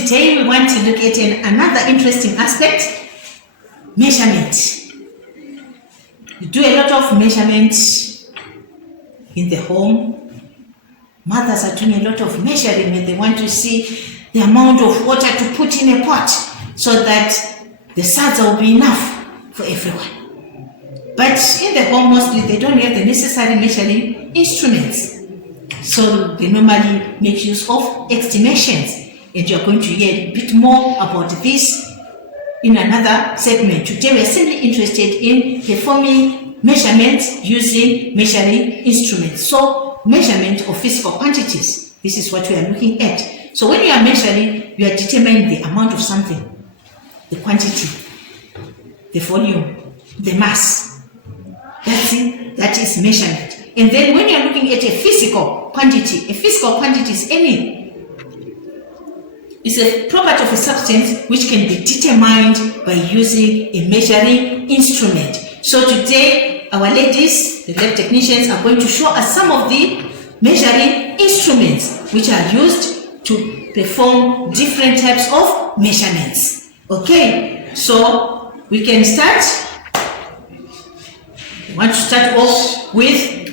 today we want to look at another interesting aspect, measurement. We do a lot of measurements in the home. Mothers are doing a lot of measuring when they want to see the amount of water to put in a pot so that the sadza will be enough for everyone. But in the home, mostly they don't have the necessary measuring instruments. So they normally make use of estimations. And you're going to hear a bit more about this in another segment. Today we are simply interested in performing measurements using measuring instruments. So measurement of physical quantities. This is what we are looking at. So when you are measuring, you are determining the amount of something, the quantity, the volume, the mass. That's it. That is measurement. And then when you are looking at a physical quantity is is a property of a substance which can be determined by using a measuring instrument. So today, our ladies, the lab technicians, are going to show us some of the measuring instruments which are used to perform different types of measurements. Okay, so we can start. I want to start off with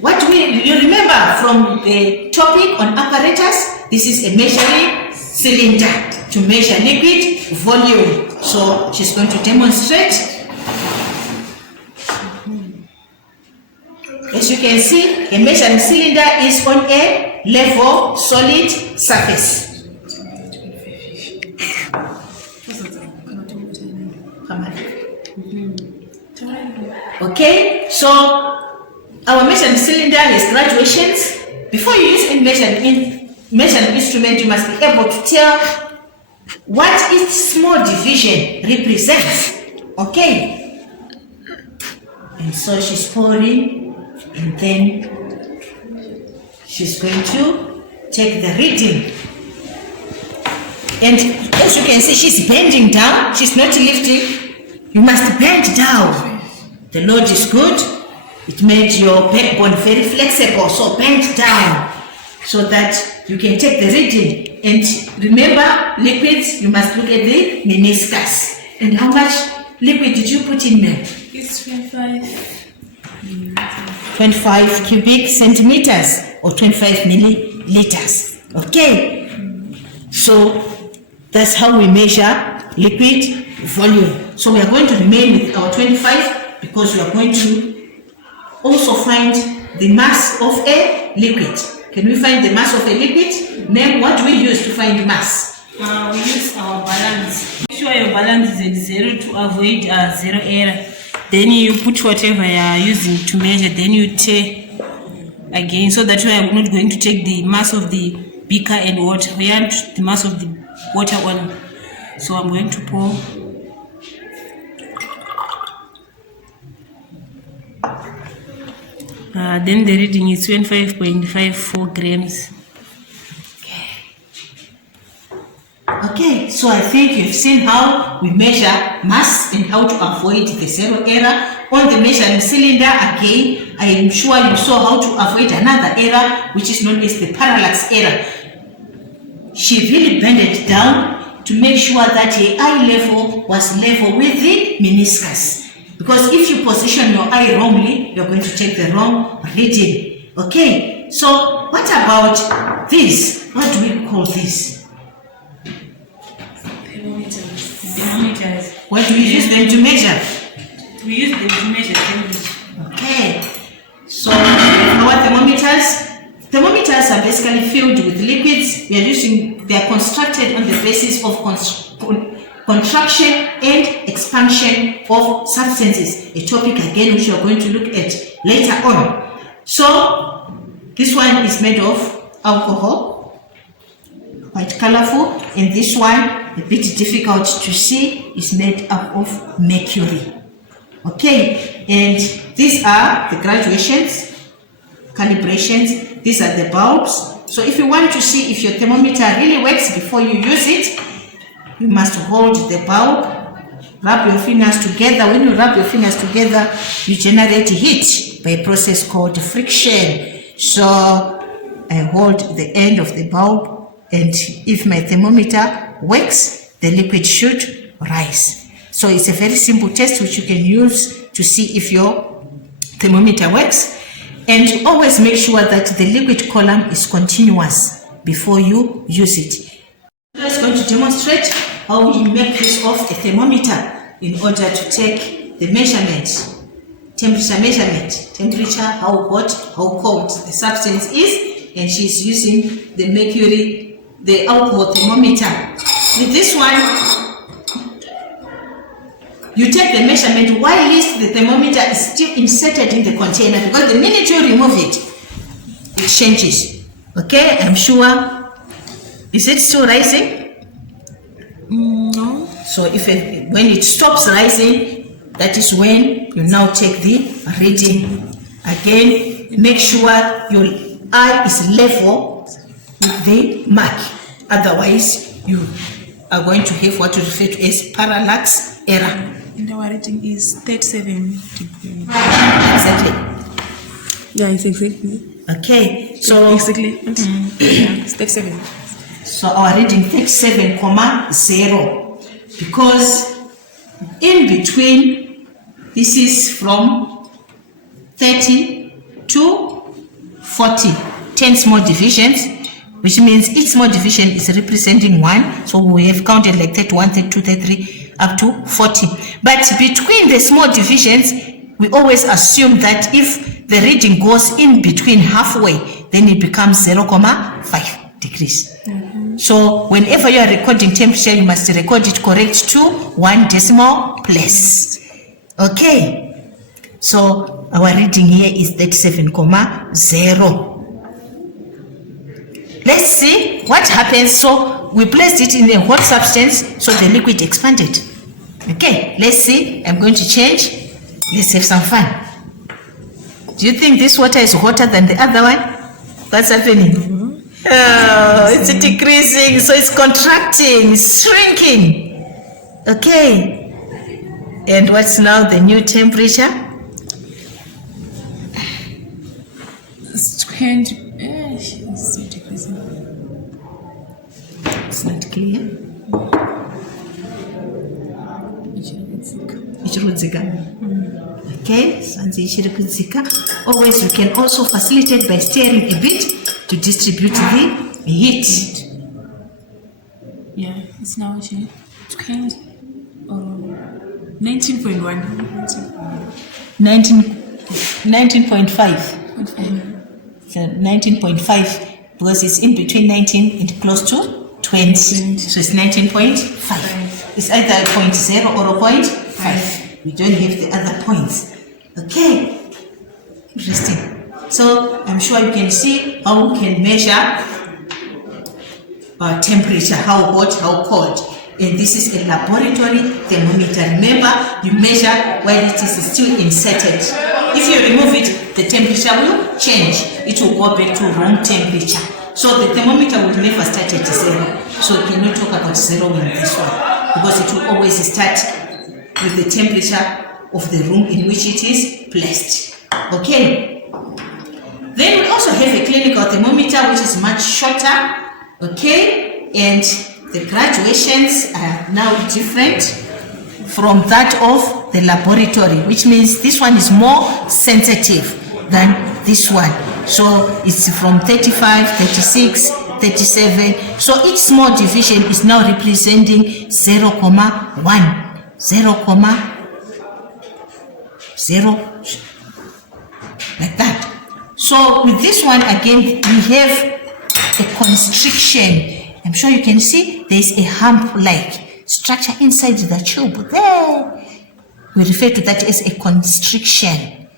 what you remember from the topic on apparatus. This is a measuring cylinder to measure liquid volume. So she's going to demonstrate. As you can see, a measuring cylinder is on a level solid surface. Okay, so our measuring cylinder has graduations. Before you use a measuring instrument, you must be able to tell what each small division represents. Okay, and so she's pouring, and then she's going to take the reading. And as you can see, she's bending down, she's not lifting. You must bend down. The load is good. It made your backbone very flexible, so bend down so that you can take the reading. And remember, liquids, you must look at the meniscus. And how much liquid did you put in there? It's 25 cubic centimeters or 25 milliliters. Okay, so that's how we measure liquid volume. So we are going to remain with our 25 because we are going to also find the mass of a liquid. Can we find the mass of a liquid? Name, what do we use to find mass? We use our balance. Make sure your balance is at 0 to avoid zero error. Then you put whatever you are using to measure, then you take again, so that we are not going to take the mass of the beaker and water. We want the mass of the water only. So I'm going to pour. Then the reading is 25.54 grams. Okay, so I think you've seen how we measure mass and how to avoid the zero error. On the measuring cylinder, again, I am sure you saw how to avoid another error, which is known as the parallax error. She really bended down to make sure that her eye level was level with the meniscus. Because if you position your eye wrongly, you're going to take the wrong reading. Okay, so what about this? What do we call this? Thermometers. What do we use them to measure? We use them to measure temperature. Okay, so our thermometers. Thermometers are basically filled with liquids. They are constructed on the basis of contraction and expansion of substances, a topic again which we are going to look at later on. So this one is made of alcohol, quite colorful, and this one, a bit difficult to see, is made up of mercury. Okay, and these are the graduations, calibrations. These are the bulbs. So if you want to see if your thermometer really works before you use it, you must hold the bulb, rub your fingers together. When you rub your fingers together, you generate heat by a process called friction. So I hold the end of the bulb And if my thermometer works, the liquid should rise. So it's a very simple test which you can use to see if your thermometer works. And always make sure that the liquid column is continuous before you use it. I'm just going to demonstrate how we make use of a thermometer in order to take the measurement, temperature measurement, temperature, how hot, how cold the substance is, and she's using the mercury, the alcohol thermometer. With this one, you take the measurement while the thermometer is still inserted in the container, because the minute you remove it, it changes. Okay, I'm sure. Is it still rising? No. So when it stops rising, that is when you now take the reading. Again, make sure your eye is level with the mark. Otherwise, you are going to have what we refer to as parallax error. And our rating is 37 degrees. Exactly. Yeah, it's exactly. Okay, so Exactly. Yeah, it's 37. So our reading 37,0, because in between, this is from 30 to 40, 10 small divisions, which means each small division is representing 1. So we have counted like 31, 32, 33, up to 40. But between the small divisions, we always assume that if the reading goes in between halfway, then it becomes 0.5 degrees. So whenever you are recording temperature, you must record it correct to 1 decimal place. Okay, so our reading here is 37,0. Let's see what happens. So we placed it in a hot substance, so the liquid expanded. Okay, let's see. I'm going to change. Let's have some fun. Do you think this water is hotter than the other one? What's happening? Oh, it's decreasing, so it's contracting, it's shrinking. Okay, and what's now the new temperature? It's 20. It's still decreasing. It's not clear. Okay, so always you can also facilitate by stirring a bit to distribute the heat. Yeah, it's now 20 or 19.1. 19.5. So 19.5, because it's in between 19 and close to 20. So it's 19.5. It's either a 0.0 or a 0.5. We don't have the other points. Okay, interesting. So I'm sure you can see how we can measure temperature, how hot, how cold. And this is a laboratory thermometer. Remember, you measure while it is still inserted. If you remove it, the temperature will change. It will go back to room temperature. So the thermometer will never start at 0. So you cannot talk about 0 in this one, because it will always start with the temperature of the room in which it is placed. Okay. Then we also have a clinical thermometer, which is much shorter. Okay. And the graduations are now different from that of the laboratory, which means this one is more sensitive than this one. So it's from 35, 36, 37. So each small division is now representing 0.1. 0.0, like that. So with this one again, we have a constriction. I'm sure you can see there's a hump-like structure inside the tube there. We refer to that as a constriction.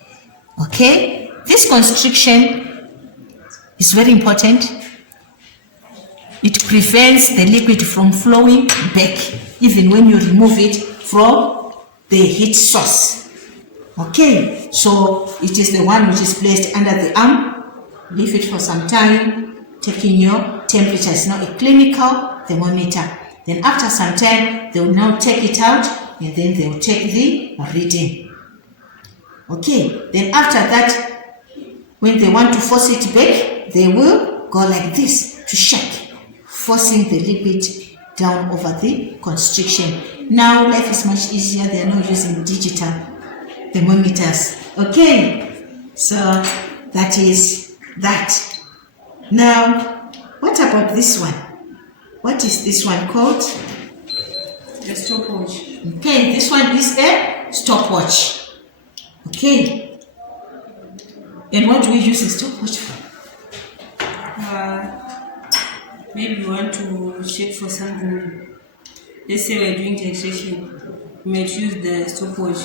Okay, this constriction is very important. It prevents the liquid from flowing back, even when you remove it from the heat source. Okay, so it is the one which is placed under the arm. Leave it for some time, taking your temperature. It's now a clinical thermometer. Then after some time, they will now take it out, and then they will take the reading. Okay, then after that, when they want to force it back, they will go like this to shake. forcing the liquid down over the constriction. Now life is much easier. They are now using digital thermometers. Okay, so that is that. Now, what about this one? What is this one called? The stopwatch. Okay, this one is a stopwatch. Okay. And what do we use a stopwatch for? Maybe you want to check for something. Let's say we're doing titration. We might use the stopwatch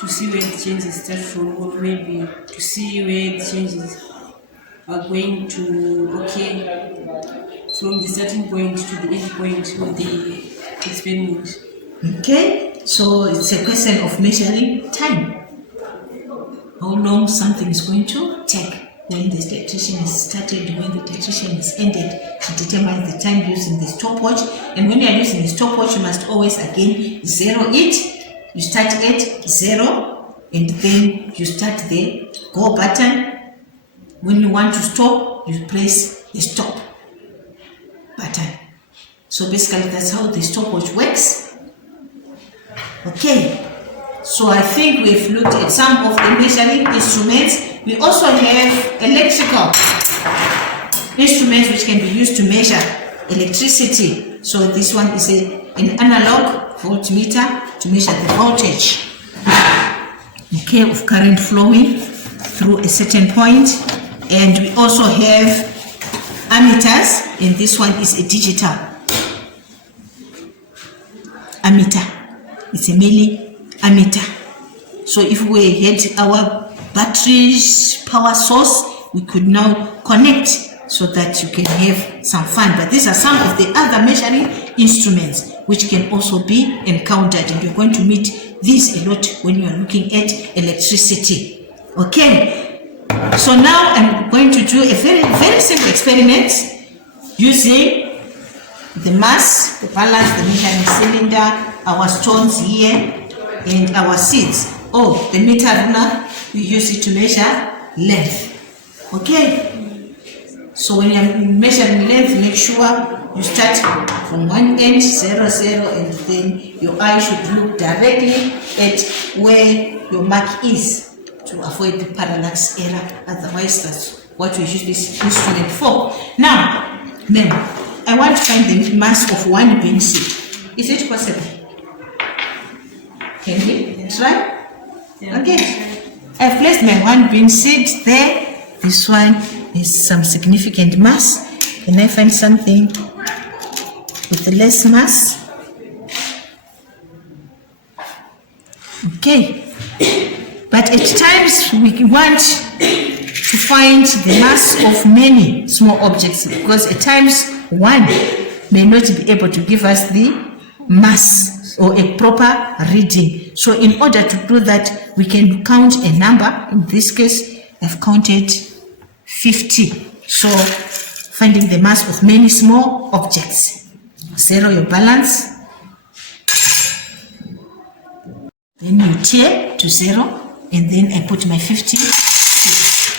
to see where the changes start from, or maybe to see where the changes are going to from the starting point to the end point of the experiment. Okay, so it's a question of measuring time. How long something is going to take when the titration is started, when the titration is ended, to determine the time using the stopwatch. And when you are using the stopwatch, you must always again zero it. You start at 0 and then you start the go button. When you want to stop, you press the stop button. So basically that's how the stopwatch works. Okay, so I think we've looked at some of the measuring instruments. We also have electrical instruments which can be used to measure electricity. So this one is an analog voltmeter to measure the voltage, okay, of current flowing through a certain point. And we also have ammeters, and this one is a digital ammeter. It's a milliammeter. So if we had our batteries power source, we could now connect so that you can have some fun. But these are some of the other measuring instruments which can also be encountered, and you're going to meet these a lot when you are looking at electricity. Okay, so now I'm going to do a very, very simple experiment using the mass, the balance, the measuring cylinder, our stones here, and our seeds. Oh, the meter ruler, we use it to measure length. Okay, so when you're measuring length, make sure you start from one end, 0, 0, and then your eye should look directly at where your mark is to avoid the parallax error. Otherwise, that's what we use this instrument for. Now, ma'am, I want to find the mass of one bean seed. Is it possible? Can we try? Yeah. Okay. I've placed my one bean seed there. This one is some significant mass. Can I find something with less mass? Okay. But at times we want to find the mass of many small objects, because at times one may not be able to give us the mass or a proper reading. So in order to do that, we can count a number. In this case, I've counted 50. So finding the mass of many small objects. 0 your balance. Then you tear to 0, and then I put my 50 seeds.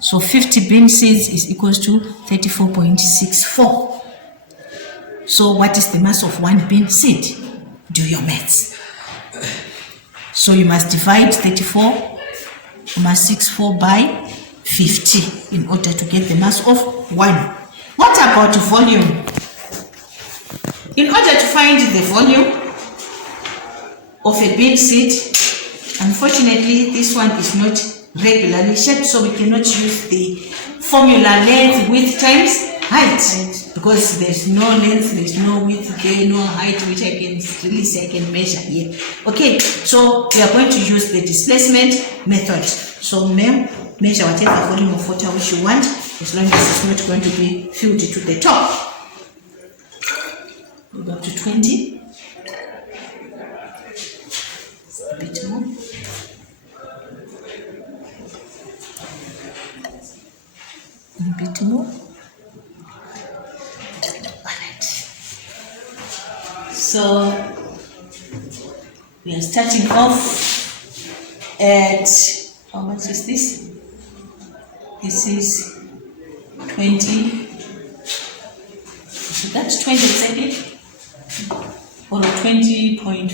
So 50 bean seeds is equals to 34.64. So what is the mass of one bean seed? Do your maths. So you must divide 34.64 by 50 in order to get the mass of 1. What about volume? In order to find the volume of a bean seed, unfortunately this one is not regularly shaped, so we cannot use the formula length, width times height, because there's no length, there's no width there, no height which I can really say I can measure here. Okay, so we are going to use the displacement method. So ma'am, measure whatever volume of water which you want, as long as it's not going to be filled to the top. Go up to 20. A bit more. A bit more. So we are starting off at, how much is this? This is 20 So that's 20 exactly, or 20.5.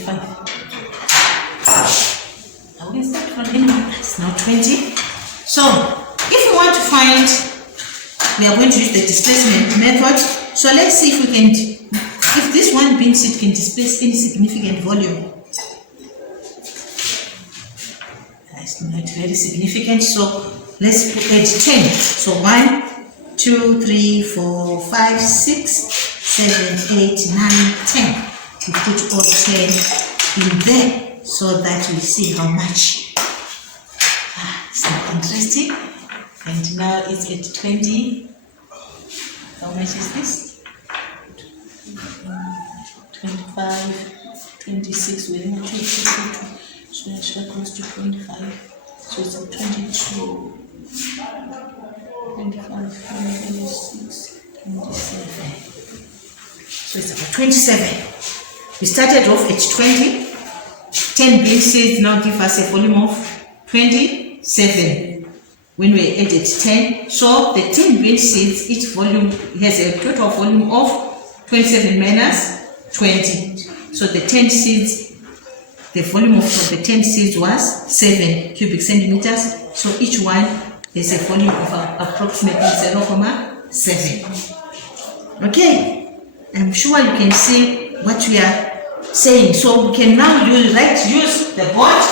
Now we can start from here. It's now 20. So if we want to find, we are going to use the displacement method. So let's see if we can, if this one bin seed can displace any significant volume. It's not very significant, so let's add 10. So 1, 2, 3, 4, 5, 6, 7, 8, 9, 10. We put all 10 in there so that we see how much. It's not interesting. And now it's at 20. How much is this? 25, 26, we're in 22. So that goes to 25. So it's at 22, 25, 26, 27. So it's about 27. We started off at 20. 10 bin seeds now give us a volume of 27 when we added 10. So the 10 bin seeds, each volume has a total volume of 27 minus 20. So the 10 seeds, the volume of the 10 seeds was 7 cubic centimeters. So each one has a volume of approximately 0.7. Okay, I'm sure you can see what we are saying. So we can now use the board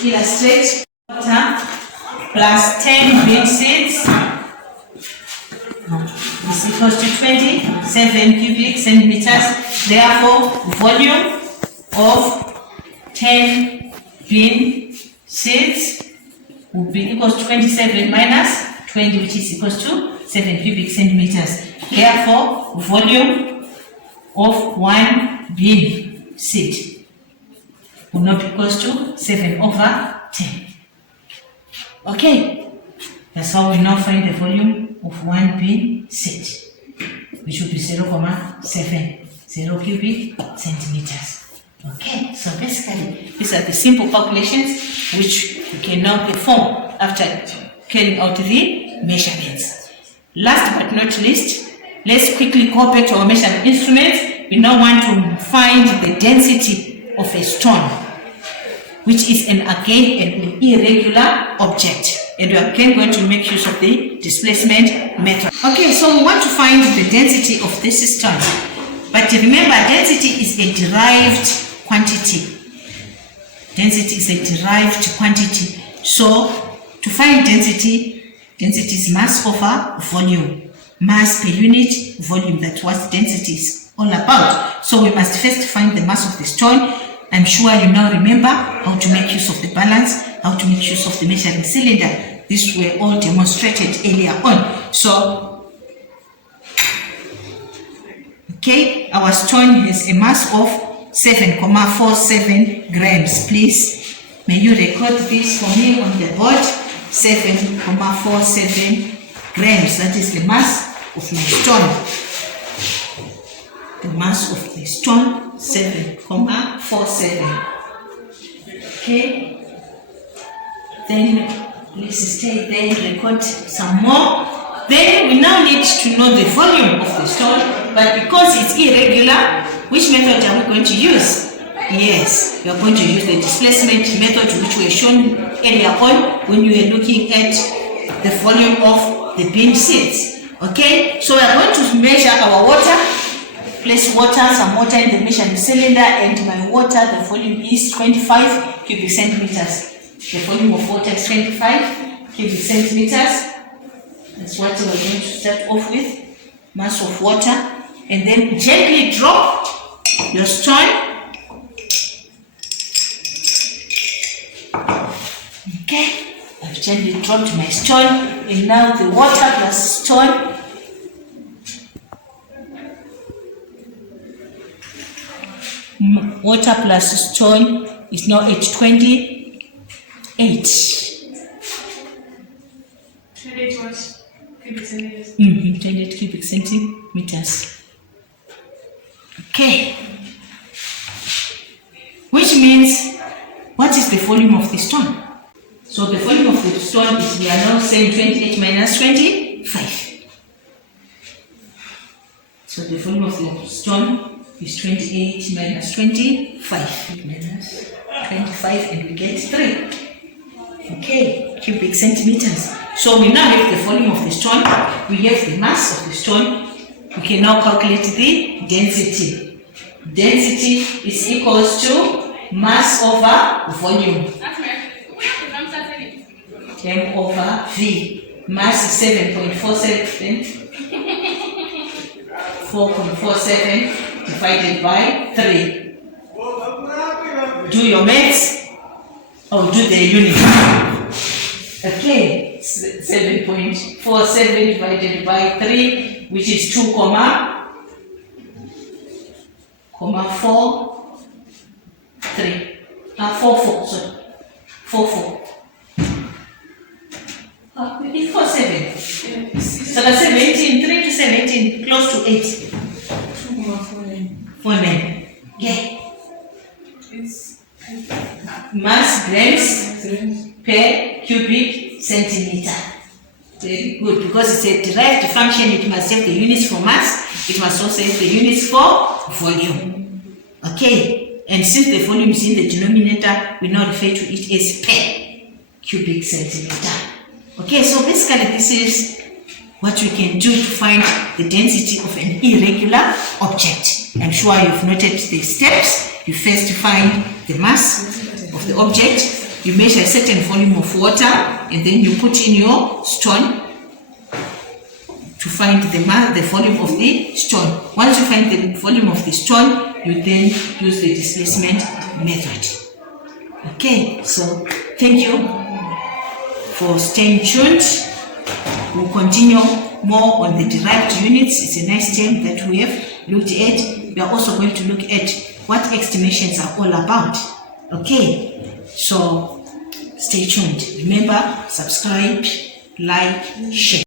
to illustrate water plus 10 bin seeds is equals to 27 cubic centimeters. Therefore, volume of 10 bin seeds will be equals to 27 minus 20, which is equals to 7 cubic centimeters. Therefore, volume of 1 bin seed will not be equals to 7 over 10. Okay, that's how we now find the volume of 1 bin seed, which will be 0.70 cubic centimeters. Okay, so basically these are the simple calculations which we can now perform after carrying out the measurements. Last but not least, let's quickly go back to our measurement instruments. We now want to find the density of a stone, which is again an irregular object, and we are again going to make use of the displacement method. Okay, so we want to find the density of this stone, but remember, density is a derived quantity. Density is a derived quantity. So to find density is mass over volume. Mass per unit volume, that's what density is all about. So we must first find the mass of the stone. I'm sure you now remember how to make use of the balance, how to make use of the measuring cylinder. These were all demonstrated earlier on. So, okay, our stone has a mass of 7.47 grams. Please, may you record this for me on the board. 7.47 grams. That is the mass of my stone. The mass of the stone, 7.47. Okay. Then please stay there, record some more. Then we now need to know the volume of the stone, but because it's irregular, which method are we going to use? Yes, we are going to use the displacement method, which were shown earlier on when we were looking at the volume of the bin seeds. Okay, so we are going to measure our water. Place some water in the measuring cylinder, and my water, the volume is 25 cubic centimeters. The volume of water is 25 cubic centimeters. That's what we're going to start off with. Mass of water. And then gently drop your stone. Okay, I've gently dropped my stone, and now the water plus stone. Water plus stone is now at 28. 28 what? Cubic centimeters? 28 cubic centimeters. Okay. Which means, what is the volume of the stone? So the volume of the stone is, we are now saying 28 minus 25. So So the volume of the stone is 28 minus 25. Minus 25 and we get 3. Okay, cubic centimeters. So we now have the volume of the stone, we have the mass of the stone. We can now calculate the density. Density is equals to mass over volume. M over V. Mass is 7.47. 4.47 divided by 3. Do your maths or do the unit. Okay, 7.47 divided by 3, which is 2, 4, 3. 4, sorry. 4. It's 4, 7. So that's 17, 3 to 17, close to 8. 2.49. Yeah. Mass grams per cubic centimeter. Very good, because it's a derived function, it must have the units for mass, it must also have the units for volume. Okay, and since the volume is in the denominator, we now refer to it as per cubic centimeter. Okay, so basically this is what we can do to find the density of an irregular object. I'm sure you've noted the steps. You first find the mass of the object, you measure a certain volume of water, and then you put in your stone to find the volume of the stone. Once you find the volume of the stone, you then use the displacement method. Okay, so thank you for staying tuned. We'll continue more on the derived units. It's a nice term that we have looked at. We are also going to look at what estimations are all about. Okay, so stay tuned. Remember, subscribe, like, share.